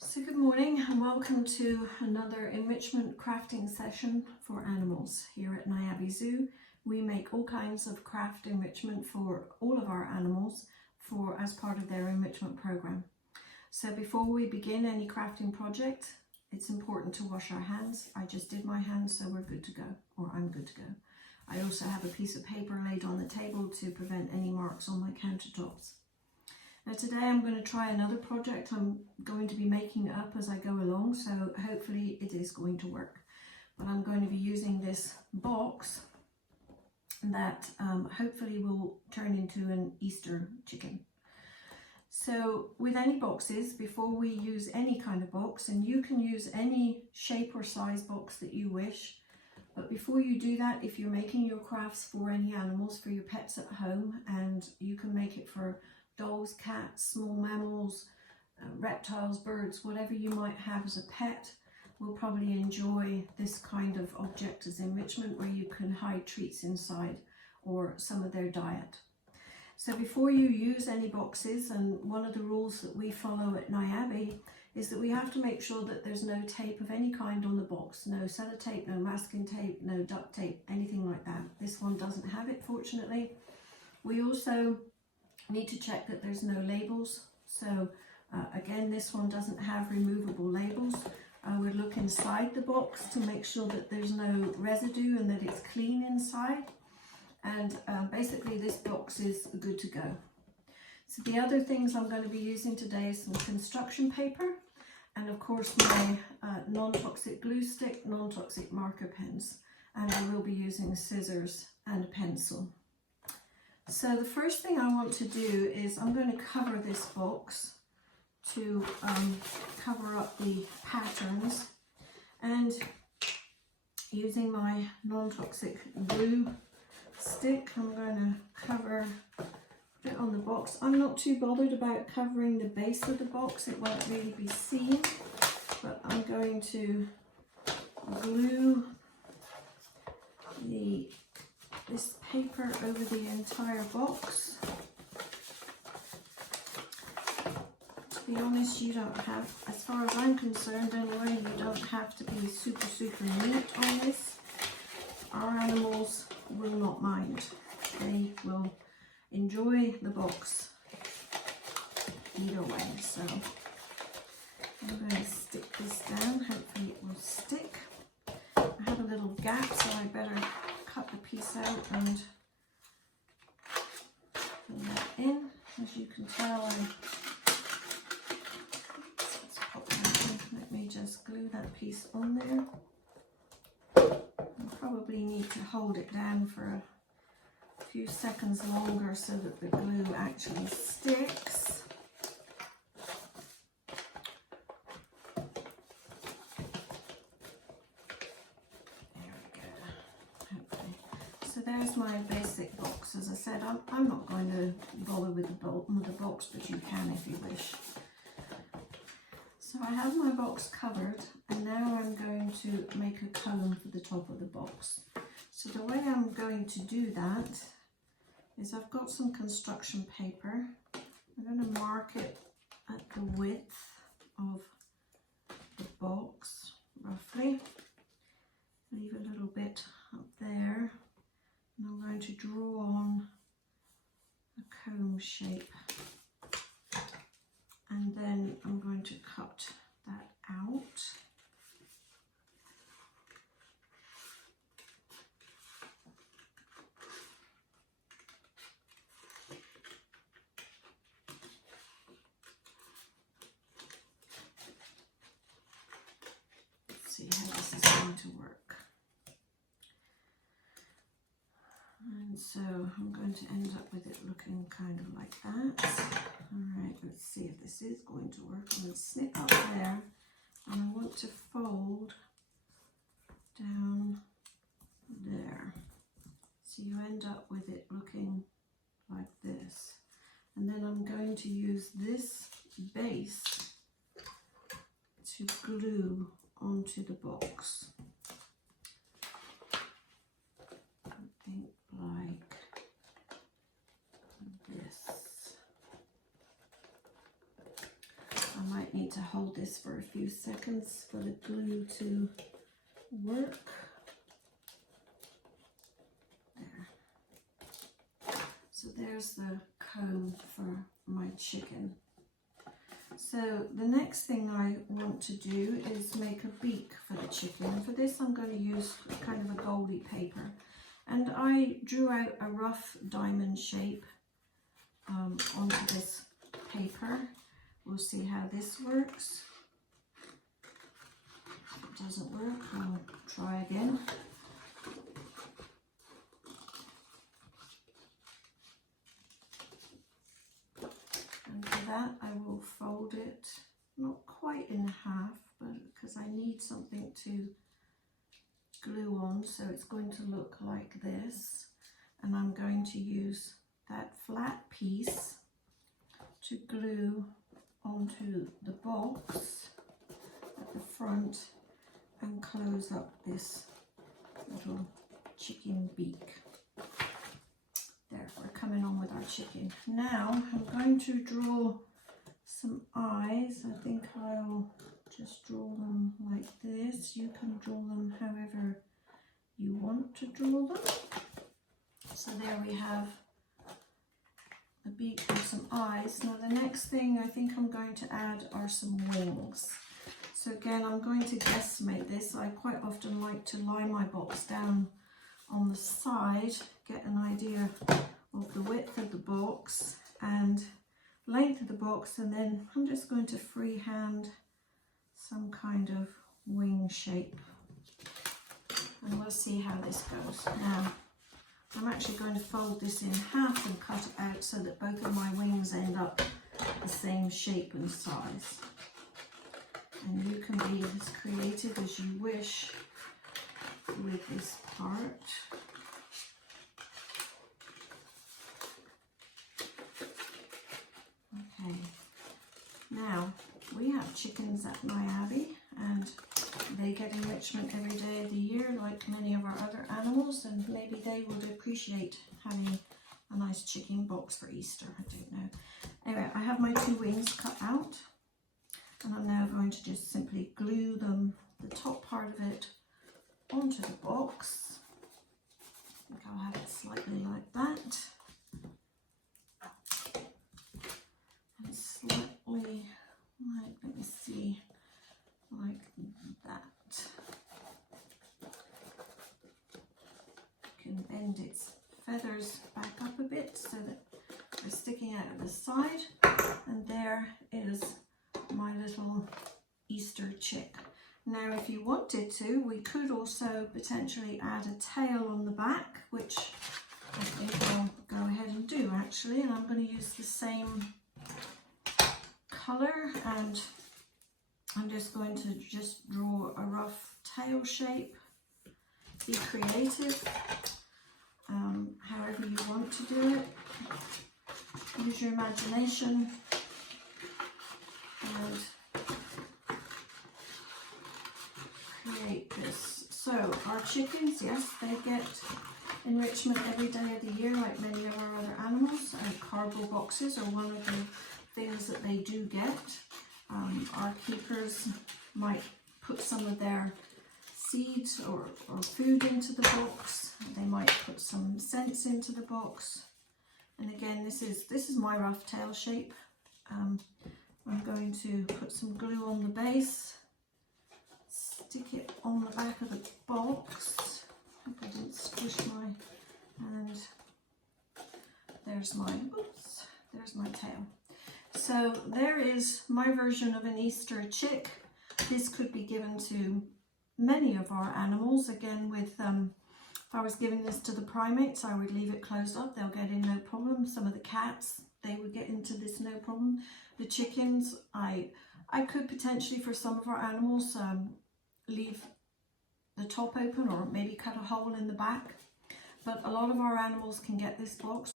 So good morning and welcome to another enrichment crafting session for animals here at Niabi Zoo. We make all kinds of craft enrichment for all of our animals as part of their enrichment program. So before we begin any crafting project, it's important to wash our hands. I just did my hands, so we're good to go, or I'm good to go. I also have a piece of paper laid on the table to prevent any marks on my countertops. Now today I'm going to try another project. I'm going to be making it up as I go along, so hopefully it is going to work. But I'm going to be using this box that hopefully will turn into an Easter chicken. So with any boxes, before we use any kind of box, and you can use any shape or size box that you wish, but before you do that, if you're making your crafts for any animals, for your pets at home, and you can make it for dogs, cats, small mammals, reptiles, birds, whatever you might have as a pet, will probably enjoy this kind of object as enrichment, where you can hide treats inside or some of their diet. So before you use any boxes, and one of the rules that we follow at Niabi is that we have to make sure that there's no tape of any kind on the box, no sellotape, no masking tape, no duct tape, anything like that. This one doesn't have it, fortunately. We also need to check that there's no labels. So again, this one doesn't have removable labels. I would look inside the box to make sure that there's no residue and that it's clean inside. And basically this box is good to go. So the other things I'm going to be using today is some construction paper, and of course my non-toxic glue stick, non-toxic marker pens, and I will be using scissors and a pencil. So the first thing I want to do is I'm going to cover this box to cover up the patterns, and using my non-toxic glue stick, I'm going to cover it on the box. I'm not too bothered about covering the base of the box, it won't really be seen, but I'm going to glue this paper over the entire box. To be honest, you don't have, as far as I'm concerned anyway, you don't have to be super neat on this. Our animals will not mind. They will enjoy the box either way. So I'm going to stick this down, hopefully it will stick. I have a little gap, so I better cut the piece out and fill that in. As you can tell, let's pop that in. Let me just glue that piece on there. I probably need to hold it down for a few seconds longer so that the glue actually sticks. So there's my basic box. As I said, I'm not going to bother with the box, but you can if you wish. So I have my box covered, and now I'm going to make a cone for the top of the box. So the way I'm going to do that is I've got some construction paper. I'm going to mark it at the width of the box, roughly. Leave a little bit up there. And I'm going to draw on a cone shape, and then I'm going to cut that out. Let's see how this is going to work. And so I'm going to end up with it looking kind of like that. Alright, let's see if this is going to work. I'm going to snip up there, and I want to fold down there. So you end up with it looking like this. And then I'm going to use this base to glue onto the box. Like this. I might might need to hold this for a few seconds for the glue to work. There. So there's the comb for my chicken. So the next thing I want to do is make a beak for the chicken. And for this I'm going to use kind of a goldy paper. And I drew out a rough diamond shape onto this paper. We'll see how this works. If it doesn't work, I'll try again. And for that I will fold it, not quite in half, but because I need something to glue on, so it's going to look like this. And I'm going to use that flat piece to glue onto the box at the front and close up this little chicken beak. There, we're coming on with our chicken. Now I'm going to draw some eyes. I think I'll just draw them like this. You can draw them however you want to draw them. So there we have a beak and some eyes. Now the next thing I think I'm going to add are some wings. So again, I'm going to guesstimate this. I quite often like to lie my box down on the side, get an idea of the width of the box and length of the box, and then I'm just going to freehand some kind of wing shape, and we'll see how this goes. Now I'm actually going to fold this in half and cut it out so that both of my wings end up the same shape and size. And you can be as creative as you wish with this part. Okay, now we have chickens at Niabi and they get enrichment every day of the year like many of our other animals, and maybe they would appreciate having a nice chicken box for Easter, I don't know. Anyway, I have my two wings cut out and I'm now going to just simply glue them, the top part of it, onto the box. I think I'll have it slightly like that. And slightly, like, let me see, like that. You can bend its feathers back up a bit so that they're sticking out of the side. And there is my little Easter chick. Now if you wanted to, we could also potentially add a tail on the back, which I think I'll go ahead and do actually. And I'm going to use the same colour, and I'm just going to just draw a rough tail shape. Be creative, however you want to do it. Use your imagination and create this. So our chickens, yes, they get enrichment every day of the year like many of our other animals, and cardboard boxes are one of the things that they do get. Our keepers might put some of their seeds or food into the box. They might put some scents into the box. And again, this is my rough tail shape. I'm going to put some glue on the base, stick it on the back of the box. I hope I didn't squish my, and there's my tail. So there is my version of an Easter chick. This could be given to many of our animals. Again, with if I was giving this to the primates, I would leave it closed up. They'll get in no problem. Some of the cats, they would get into this no problem. The chickens, I could potentially, for some of our animals, leave the top open or maybe cut a hole in the back. But a lot of our animals can get this box.